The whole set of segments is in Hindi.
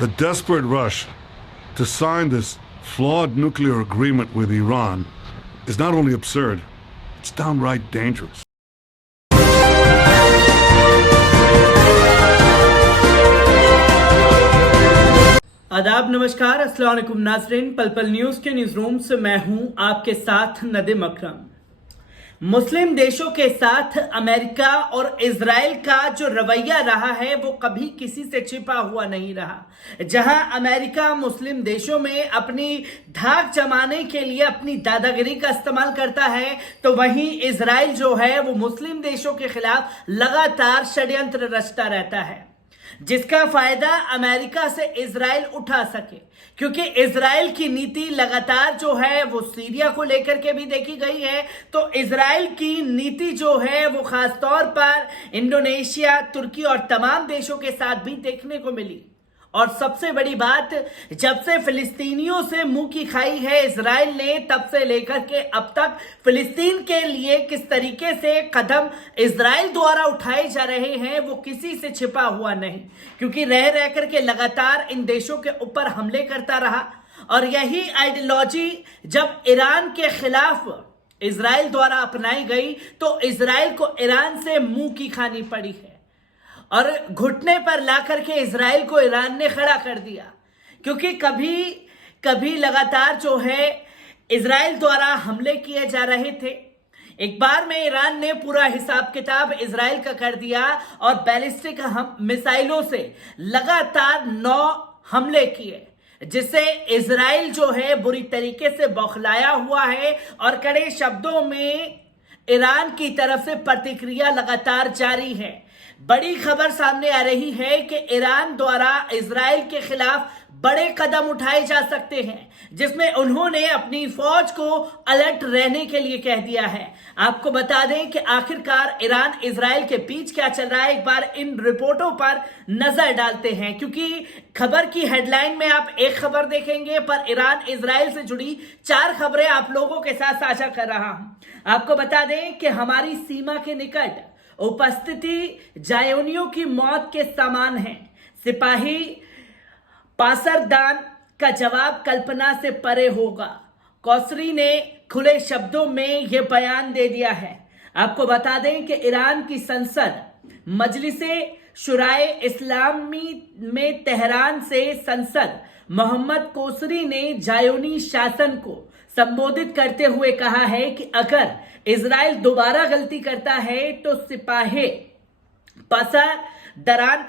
The desperate rush to sign this flawed nuclear agreement with Iran is not only absurd, it's downright dangerous. आदाब, नमस्कार, अस्सलाम वालेकुम नाज़रीन। पल पल न्यूज़ के न्यूज़ रूम से मैं हूं आपके साथ नदीम अकरम। मुस्लिम देशों के साथ अमेरिका और इजराइल का जो रवैया रहा है वो कभी किसी से छिपा हुआ नहीं रहा। जहां अमेरिका मुस्लिम देशों में अपनी धाक जमाने के लिए अपनी दादागिरी का इस्तेमाल करता है, तो वहीं इजराइल जो है वो मुस्लिम देशों के खिलाफ लगातार षड्यंत्र रचता रहता है, जिसका फायदा अमेरिका से इजराइल उठा सके। क्योंकि इजराइल की नीति लगातार जो है वो सीरिया को लेकर के भी देखी गई है, तो इजराइल की नीति जो है वो खासतौर पर इंडोनेशिया, तुर्की और तमाम देशों के साथ भी देखने को मिली। और सबसे बड़ी बात, जब से फिलिस्तीनियों से मुंह की खाई है इजराइल ने, तब से लेकर के अब तक फिलिस्तीन के लिए किस तरीके से कदम इजराइल द्वारा उठाए जा रहे हैं वो किसी से छिपा हुआ नहीं। क्योंकि रह रह करके लगातार इन देशों के ऊपर हमले करता रहा, और यही आइडियोलॉजी जब ईरान के खिलाफ इजराइल द्वारा अपनाई गई तो इजराइल को ईरान से मुंह की खानी पड़ी है, और घुटने पर ला करके इजराइल को ईरान ने खड़ा कर दिया। क्योंकि कभी कभी लगातार जो है इजराइल द्वारा हमले किए जा रहे थे। एक बार में ईरान ने पूरा हिसाब किताब इजराइल का कर दिया और बैलिस्टिक मिसाइलों से लगातार 9 हमले किए, जिससे इजराइल जो है बुरी तरीके से बौखलाया हुआ है और कड़े शब्दों में ईरान की तरफ से प्रतिक्रिया लगातार जारी है। बड़ी खबर सामने आ रही है कि ईरान द्वारा इजराइल के खिलाफ बड़े कदम उठाए जा सकते हैं, जिसमें उन्होंने अपनी फौज को अलर्ट रहने के लिए कह दिया है। आपको बता दें कि आखिरकार ईरान इजराइल के बीच क्या चल रहा है, एक बार इन रिपोर्टों पर नजर डालते हैं। क्योंकि खबर की हेडलाइन में आप एक खबर देखेंगे, पर ईरान इजराइल से जुड़ी 4 खबरें आप लोगों के साथ साझा कर रहा हूं। आपको बता दें कि हमारी सीमा के निकट उपस्थिति जायोनियों की मौत के समान है। सिपाही पासरदान का जवाब कल्पना से परे होगा। कौसरी ने खुले शब्दों में यह बयान दे दिया है। आपको बता दें कि ईरान की संसद मजलिसे शुराए इस्लामी में तेहरान से सांसद मोहम्मद कौसरी ने जायोनी शासन को संबोधित करते हुए कहा है कि अगर इजराइल दोबारा गलती करता है तो सिपाही पासरदान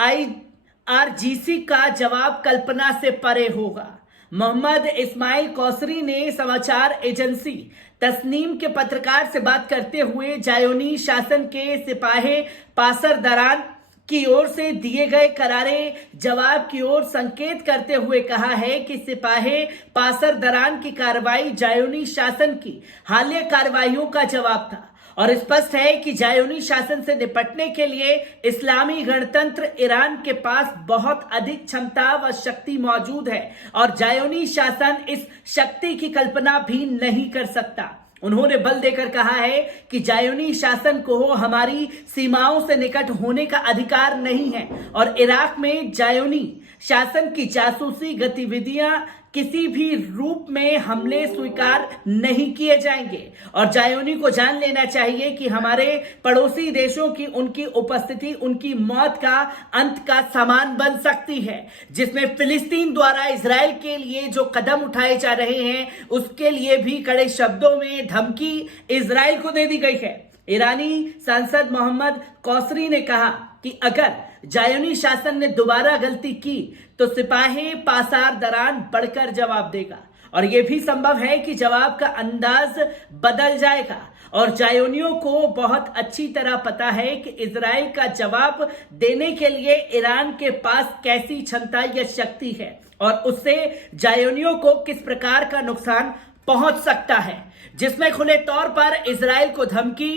IRGC का जवाब कल्पना से परे होगा। मोहम्मद इस्माइल कौसरी ने समाचार एजेंसी तस्नीम के पत्रकार से बात करते हुए जायोनी शासन के सिपाही पासरदान की ओर से दिए गए करारे जवाब की ओर संकेत करते हुए कहा है कि सिपाही पासरदान की कार्रवाई जायोनी शासन की हालिया कार्रवाइयों का जवाब था, और स्पष्ट है कि जायोनी शासन से निपटने के लिए इस्लामी गणतंत्र ईरान के पास बहुत अधिक क्षमता व शक्ति मौजूद है, और जायोनी शासन इस शक्ति की कल्पना भी नहीं कर सकता। उन्होंने बल देकर कहा है कि जायोनी शासन को हमारी सीमाओं से निकट होने का अधिकार नहीं है, और इराक में जायोनी शासन की जासूसी गतिविधियां किसी भी रूप में हमले स्वीकार नहीं किए जाएंगे। और जायोनी को जान लेना चाहिए कि हमारे पड़ोसी देशों की उनकी उपस्थिति उनकी मौत का अंत का सामान बन सकती है, जिसमें फिलिस्तीन द्वारा इजराइल के लिए जो कदम उठाए जा रहे हैं उसके लिए भी कड़े शब्दों में धमकी इजराइल को दे दी गई है। ईरानी सांसद मोहम्मद कौसरी ने कहा कि अगर जायोनी शासन ने दोबारा गलती की तो सिपाही पासरदान बढ़कर जवाब देगा, और यह भी संभव है कि जवाब का अंदाज बदल जाएगा। और जायोनियों को बहुत अच्छी तरह पता है कि इजराइल का जवाब देने के लिए ईरान के पास कैसी क्षमता या शक्ति है, और उससे जायोनियों को किस प्रकार का नुकसान पहुंच सकता है, जिसमें खुले तौर पर इजराइल को धमकी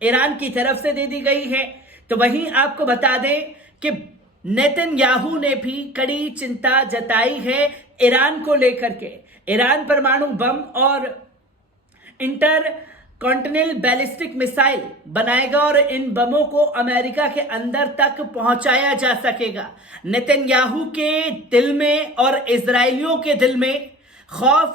ईरान की तरफ से दे दी गई है। तो वहीं आपको बता दें कि नेतन्याहू ने भी कड़ी चिंता जताई है ईरान को लेकर के। ईरान परमाणु बम और कॉन्टिनेंटल बैलिस्टिक मिसाइल बनाएगा और इन बमों को अमेरिका के अंदर तक पहुंचाया जा सकेगा। नेतन्याहू के दिल में और इजरायलियों के दिल में खौफ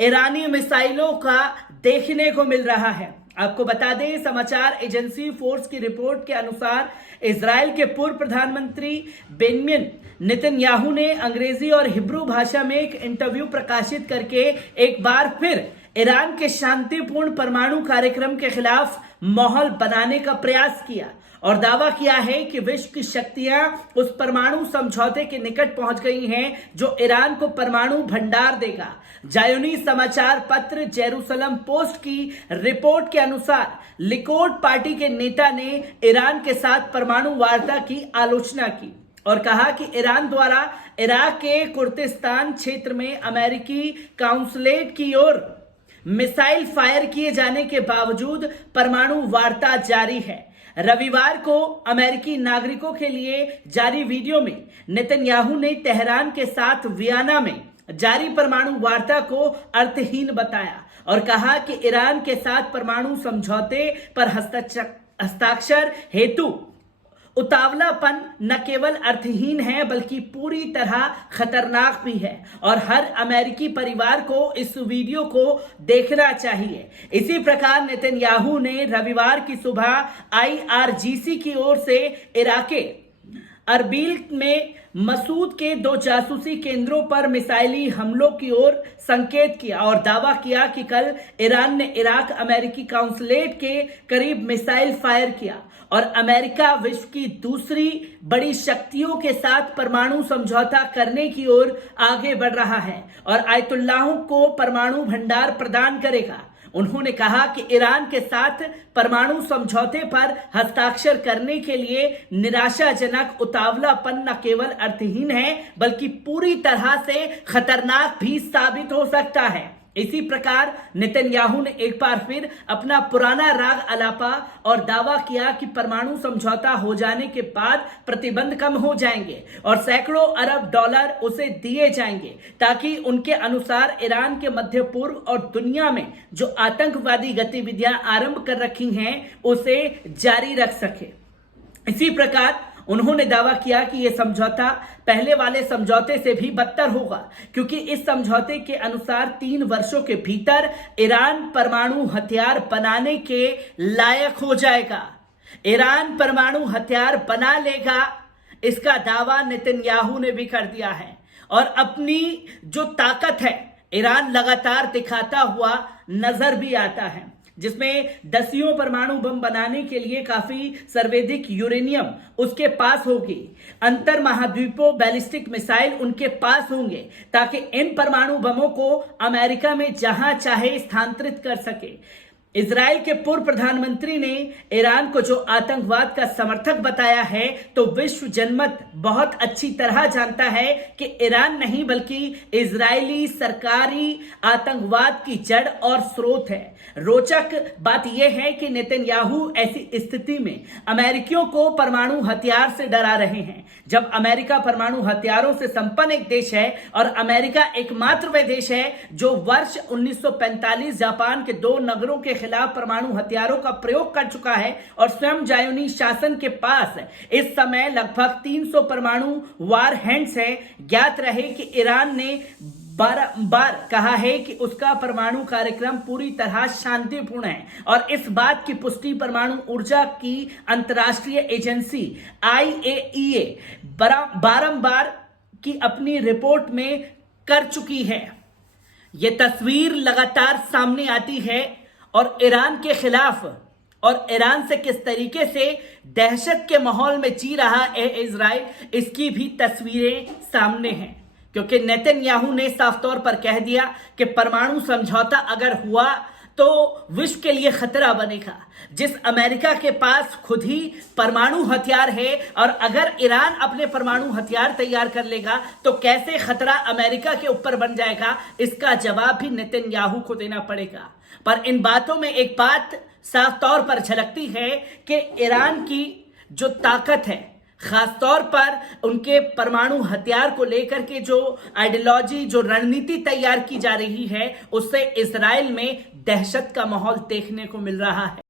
ईरानी मिसाइलों का देखने को मिल रहा है। आपको बता दें, समाचार एजेंसी फोर्स की रिपोर्ट के अनुसार इजराइल के पूर्व प्रधानमंत्री बेंजामिन नेतन्याहू ने अंग्रेजी और हिब्रू भाषा में एक इंटरव्यू प्रकाशित करके एक बार फिर ईरान के शांतिपूर्ण परमाणु कार्यक्रम के खिलाफ माहौल बनाने का प्रयास किया और दावा किया है कि विश्व की शक्तियां उस परमाणु समझौते के निकट पहुंच गई हैं जो ईरान को परमाणु भंडार देगा। जायोनी समाचार पत्र जेरूसलम पोस्ट की रिपोर्ट के अनुसार लिकुड पार्टी के नेता ने ईरान के साथ परमाणु वार्ता की आलोचना की और कहा कि ईरान द्वारा इराक के कुर्दिस्तान क्षेत्र में अमेरिकी काउंसलेट की ओर मिसाइल फायर किए जाने के बावजूद परमाणु वार्ता जारी है। रविवार को अमेरिकी नागरिकों के लिए जारी वीडियो में नेतन्याहू ने तेहरान के साथ वियना में जारी परमाणु वार्ता को अर्थहीन बताया और कहा कि ईरान के साथ परमाणु समझौते पर हस्ताक्षर हेतु उतावलापन न केवल अर्थहीन है बल्कि पूरी तरह खतरनाक भी है और हर अमेरिकी परिवार को इस वीडियो को देखना चाहिए। इसी प्रकार नेतन्याहू ने रविवार की सुबह IRGC की ओर से इराक के अरबिल में मसूद के 2 जासूसी केंद्रों पर मिसाइली हमलों की ओर संकेत किया और दावा किया कि कल ईरान ने इराक अमेरिकी काउंसलेट के करीब मिसाइल फायर किया और अमेरिका विश्व की दूसरी बड़ी शक्तियों के साथ परमाणु समझौता करने की ओर आगे बढ़ रहा है और आयतुल्लाहों को परमाणु भंडार प्रदान करेगा। उन्होंने कहा कि ईरान के साथ परमाणु समझौते पर हस्ताक्षर करने के लिए निराशाजनक उतावलापन न केवल अर्थहीन है बल्कि पूरी तरह से खतरनाक भी साबित हो सकता है। इसी प्रकार नेतन्याहू ने एक बार फिर अपना पुराना राग अलापा और दावा किया कि परमाणु समझौता हो जाने के बाद प्रतिबंध कम हो जाएंगे और सैकड़ों अरब डॉलर उसे दिए जाएंगे ताकि उनके अनुसार ईरान के मध्य पूर्व और दुनिया में जो आतंकवादी गतिविधियां आरंभ कर रखी हैं उसे जारी रख सके। इसी प्रकार उन्होंने दावा किया कि यह समझौता पहले वाले समझौते से भी बदतर होगा क्योंकि इस समझौते के अनुसार 3 वर्षों के भीतर ईरान परमाणु हथियार बनाने के लायक हो जाएगा। ईरान परमाणु हथियार बना लेगा, इसका दावा नेतन्याहू ने भी कर दिया है और अपनी जो ताकत है ईरान लगातार दिखाता हुआ नजर भी आता है, जिसमें 10 परमाणु बम बनाने के लिए काफी सर्वाधिक यूरेनियम उसके पास होगी। अंतर महाद्वीपों बैलिस्टिक मिसाइल उनके पास होंगे ताकि इन परमाणु बमों को अमेरिका में जहां चाहे स्थानांतरित कर सके। इजराइल के पूर्व प्रधानमंत्री ने ईरान को जो आतंकवाद का समर्थक बताया है तो विश्व जनमत बहुत अच्छी तरह जानता है कि ईरान नहीं बल्कि इजरायली सरकारी आतंकवाद की जड़ और स्रोत है। रोचक बात यह है कि नेतन्याहू ऐसी स्थिति में अमेरिकियों को परमाणु हथियार से डरा रहे हैं। जब अमेरिका परमाणु हथियारों से संपन्न एक देश है और अमेरिका एकमात्र वह देश है जो वर्ष 1945 जापान के 2 नगरों के खिलाफ परमाणु हथियारों का प्रयोग कर चुका है और स्वयं जायोनी शासन के पास इस समय लगभग 300 परमाणु वार हैंड्स हैं। ज्ञात रहे कि ईरान ने बार कहा है कि उसका परमाणु कार्यक्रम पूरी तरह शांतिपूर्ण है और इस बात की पुष्टि परमाणु ऊर्जा की अंतर्राष्ट्रीय एजेंसी IAEA बारंबार की अपनी रिपोर्ट में कर चुकी है। यह तस्वीर लगातार सामने आती है और ईरान के खिलाफ और ईरान से किस तरीके से दहशत के माहौल में जी रहा है इजराइल, इसकी भी तस्वीरें सामने हैं क्योंकि नेतन्याहू ने साफ तौर पर कह दिया कि परमाणु समझौता अगर हुआ तो विश्व के लिए खतरा बनेगा। जिस अमेरिका के पास खुद ही परमाणु हथियार है और अगर ईरान अपने परमाणु हथियार तैयार कर लेगा तो कैसे खतरा अमेरिका के ऊपर बन जाएगा, इसका जवाब भी नेतन्याहू को देना पड़ेगा। पर इन बातों में एक बात साफ तौर पर झलकती है कि ईरान की जो ताकत है, खासतौर पर उनके परमाणु हथियार को लेकर के जो आइडियोलॉजी, जो रणनीति तैयार की जा रही है, उससे इजराइल में दहशत का माहौल देखने को मिल रहा है।